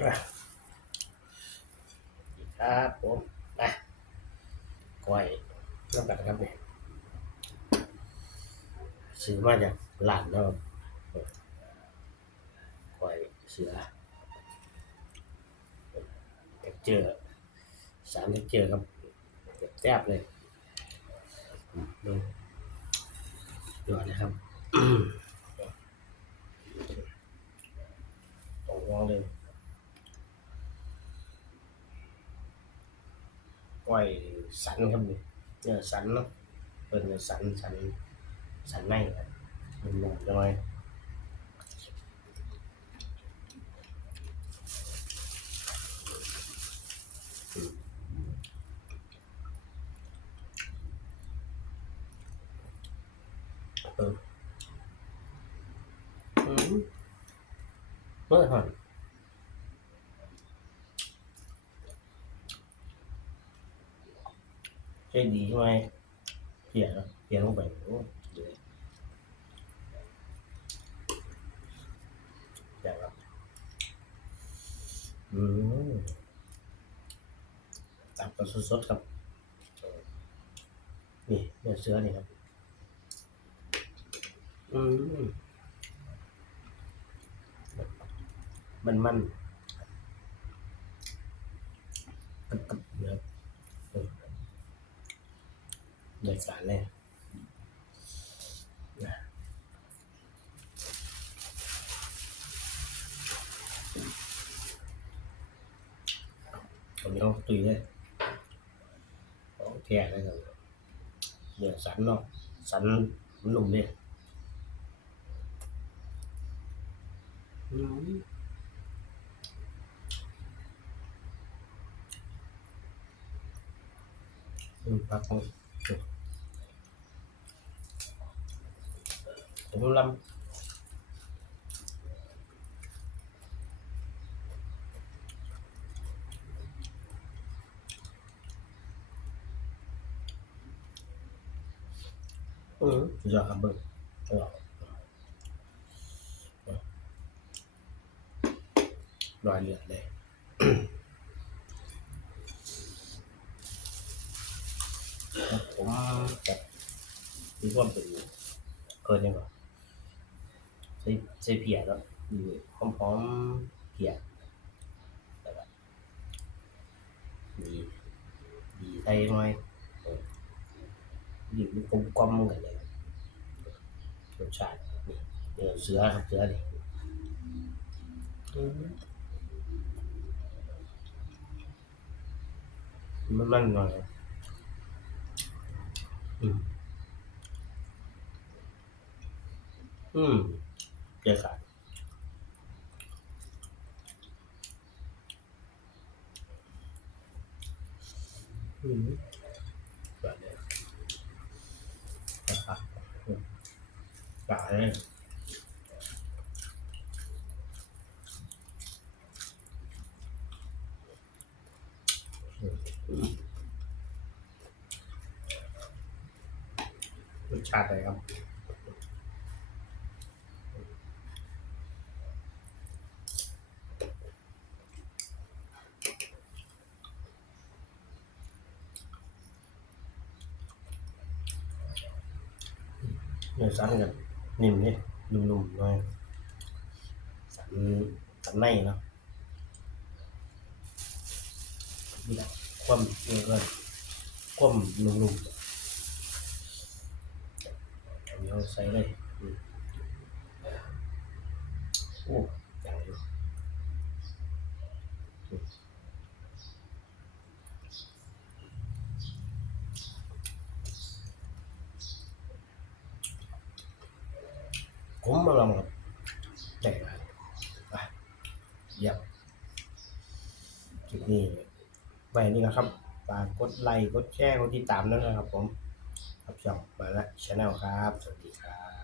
ครับผมไปก้อยน้ำกันครับเนี่ยซื้อมาจากร้านนะครับก้อยเสือเจอสามเท็กเจอครับแซ่บเลยอืมดูยอดนะครับตรงวางเลย ก้อยสันครับนี่เนื้อสันเนาะเป็นเนื้อสันสันสันในครับมันหนุ่มจังเลยอืมเอออืมเมื่อก่อน ใจดีใช่ไหมเพียนะเพียนลงไปโอ้เดี๋ยวอย่างละอืมตับกันสดๆครับ นี่เนื้อเสือนี่ครับ อืมมันมันกรึบกรึบเนื้อเออ โดยการเลยนะตรงนี้เอาตุยเลยของแท้เลยครับเนื้อสันเนาะสันมันนุ่มเนี่ยอืมอืม ครับผมผมลำอืมสุดยอดครับเบิ้งอร่อยรอยเลือดเลยผมจะมีความเป็นเกินยังไง ใส่ใส่เพียแล้วมีหอมหอมๆเพียแล้วก็ดีดีใส่หน่อยดีมันกลมกล่อมกันเลยรสชาตินี่เดี๋ยวเสือครับเสือนี่มันมันหน่อยอืมอืม เดี๋ยวขาดอืมแบบนี้นะครับอืมปลาเนี่ยอืมรสชาติอะไรครับ เนื้อสันกันนิ่มนี่นุ่มๆหน่อยสันสันในเนาะนี่แหละความเนื้อก็ความนุ่มๆเดี๋ยวใส่เลยโอ้อย่างอยู่อืม ผมมาลองครับได้ไหมไปเยี่ยมจุดนี้ไว้นี่นะครับฝากกดไลค์กดแชร์กดติดตามด้วยนะครับผม ครับช่องมาละชาแนลครับ สวัสดีครับ